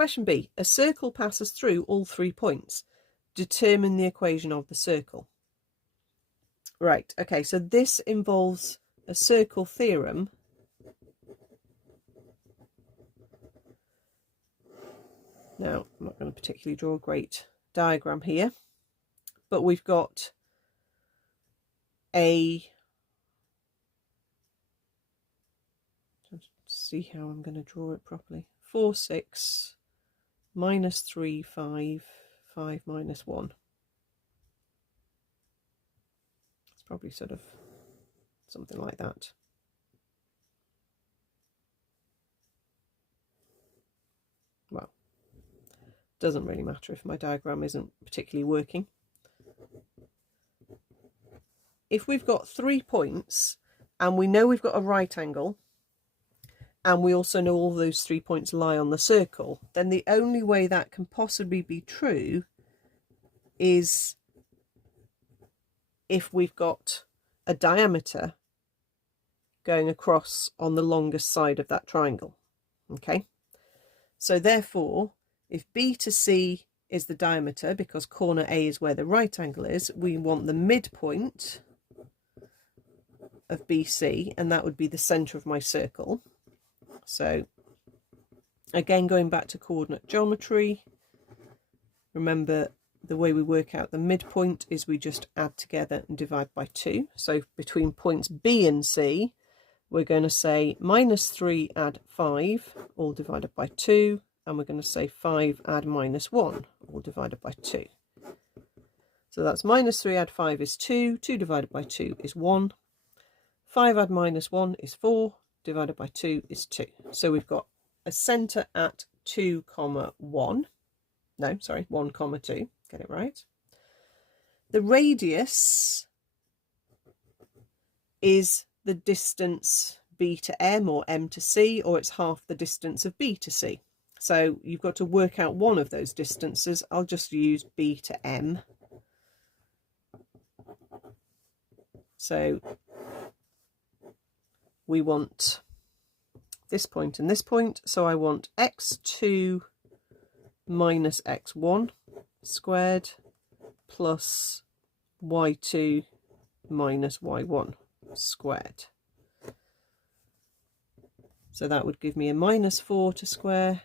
Question B, a circle passes through all 3 points. Determine the equation of the circle. Right, okay, so this involves a circle theorem. Now, I'm not going to particularly draw a great diagram here, but we've got let's see how I'm going to draw it properly. 4, 6, minus 3, 5, 5 minus 1. It's probably sort of something like that. Well, doesn't really matter if my diagram isn't particularly working. If we've got 3 points and we know we've got a right angle, and we also know all those 3 points lie on the circle, then the only way that can possibly be true is if we've got a diameter going across on the longest side of that triangle. Okay, so therefore, if B to C is the diameter, because corner A is where the right angle is, we want the midpoint of BC, and that would be the centre of my circle. So again, going back to coordinate geometry, remember the way we work out the midpoint is we just add together and divide by 2. So between points B and C, we're going to say minus 3 add 5, all divided by 2, and we're going to say 5 add minus 1, all divided by 2. So that's minus 3 add 5 is 2, 2 divided by 2 is 1, 5 add minus 1 is 4, divided by 2 is 2. So we've got a centre at 2, 1. No, sorry, 1, 2. Get it right. The radius is the distance B to M or M to C, or it's half the distance of B to C. So you've got to work out one of those distances. I'll just use B to M. So we want this point and this point. So I want x2 minus x1 squared plus y2 minus y1 squared. So that would give me a minus 4 to square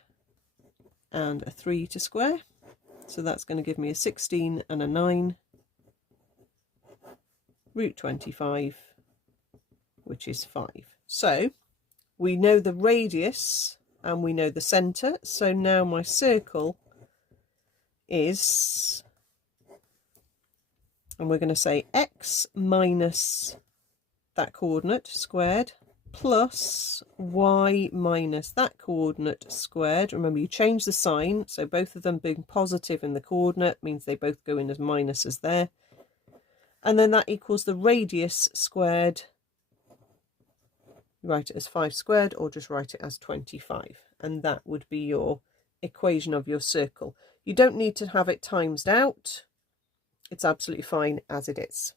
and a 3 to square. So that's going to give me a 16 and a 9, root 25, which is 5. So we know the radius and we know the centre. So now my circle is, and we're going to say x minus that coordinate squared plus y minus that coordinate squared. Remember, you change the sign, so both of them being positive in the coordinate means they both go in as minuses there. And then that equals the radius squared. Write it as 5 squared, or just write it as 25. And that would be your equation of your circle. You don't need to have it times out. It's absolutely fine as it is.